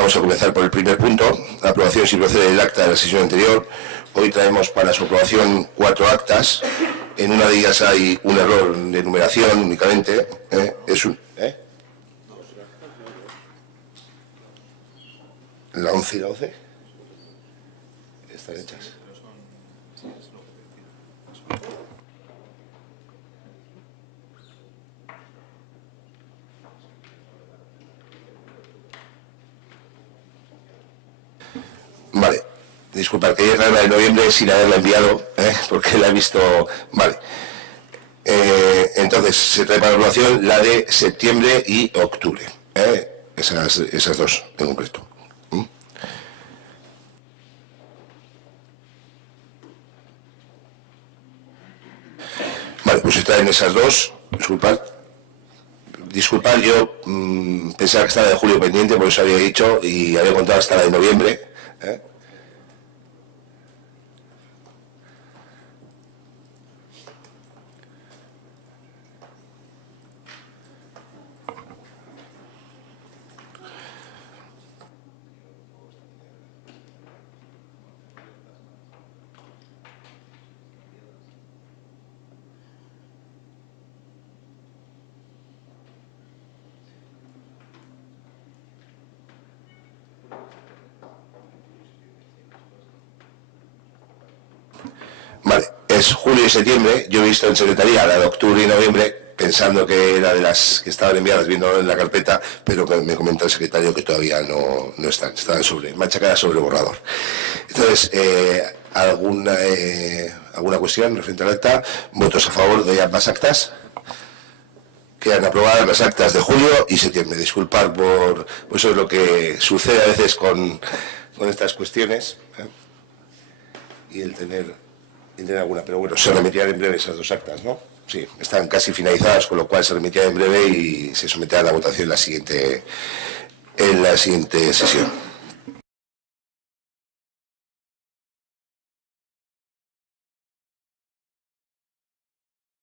Vamos a comenzar por el primer punto, la aprobación si procede del acta de la sesión anterior. Hoy traemos para su aprobación 4 actas. En una de ellas hay un error de numeración únicamente. Es un... ¿La 11 y la 12? Están hechas. Vale, disculpad que llegue la de noviembre sin haberla enviado, porque la he visto. Vale. Entonces, se trae para aprobación la de septiembre y octubre. Esas dos en concreto. Vale, pues se traen esas dos. Disculpad, yo pensaba que estaba de julio pendiente, por eso había dicho, y había contado hasta la de noviembre. Vale, es julio y septiembre. Yo he visto en secretaría la de octubre y noviembre, pensando que era de las que estaban enviadas, viendo en la carpeta, pero me comenta el secretario que todavía no están machacadas sobre borrador. Entonces, ¿alguna cuestión referente al acta? ¿Votos a favor de ambas actas? Quedan aprobadas las actas de julio y septiembre. Disculpad por eso, es lo que sucede a veces con estas cuestiones, y el tener alguna, pero bueno, se remitirán en breve esas dos actas, ¿no? Sí, están casi finalizadas, con lo cual se remitirán en breve y se someterá a la votación en la siguiente sesión.